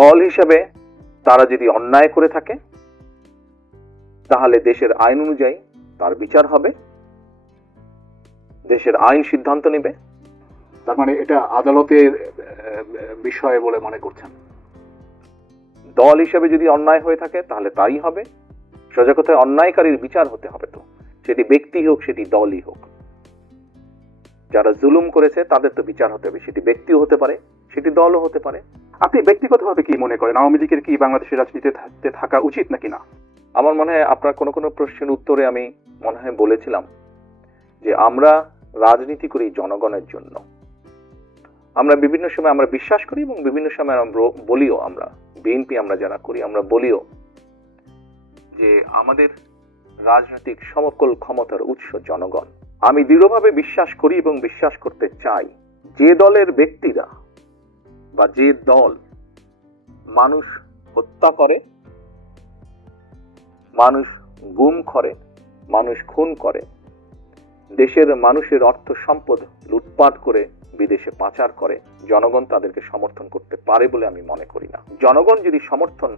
দল হিসেবে তারা যদি অন্যায় করে থাকে তাহলে দেশের আইন অনুযায়ী তার বিচার হবে, দেশের আইন সিদ্ধান্ত নেবে। তার মানে এটা আদালতের বিষয় বলে মনে করছেন? দল হিসেবে যদি অন্যায় হয়ে থাকে তাহলে তাই হবে। সোজা কথায় অন্যায়কারীর বিচার হতে হবে, তো সেটি ব্যক্তি হোক সেটি দলই হোক। যারা জুলুম করেছে তাদের তো বিচার হতে হবে, সেটি ব্যক্তিও হতে পারে সেটি দলও হতে পারে। আপনি ব্যক্তিগতভাবে কি মনে করেন, আওয়ামী লীগের কি বাংলাদেশের রাজনীতিতে থাকা উচিত নাকি না? আমার মনে হয় আপনার কোনো কোনো প্রশ্নের উত্তরে আমি মনে হয় বলেছিলাম যে আমরা রাজনীতি করি জনগণের জন্য। আমরা বিভিন্ন সময় আমরা বিশ্বাস করি এবং বিভিন্ন সময় আমরা বলিও, আমরা বিএনপি আমরা যারা করি আমরা বলিও যে আমাদের রাজনৈতিক সমকল ক্ষমতার উৎস জনগণ। আমি দৃঢ়ভাবে বিশ্বাস করি এবং বিশ্বাস করতে চাই যে দলের ব্যক্তিরা বা যে দল মানুষ হত্যা করে, মানুষ গুম করে, মানুষ খুন করে, দেশের মানুষের অর্থ সম্পদ লুটপাট করে বিদেশে পাচার করে, জনগণ তাদেরকে সমর্থন করতে পারে বলে আমি মনে করি না। জনগণ যদি সমর্থন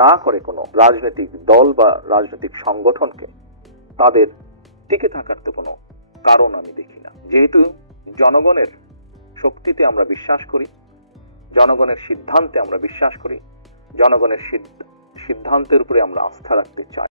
না করে কোনো রাজনৈতিক দল বা রাজনৈতিক সংগঠনকে, তাদের টিকে থাকার তো কোনো কারণ আমি দেখি না। যেহেতু জনগণের শক্তিতে আমরা বিশ্বাস করি, জনগণের সিদ্ধান্তে আমরা বিশ্বাস করি, জনগণের সিদ্ধান্তের উপরে আমরা আস্থা রাখতে চাই।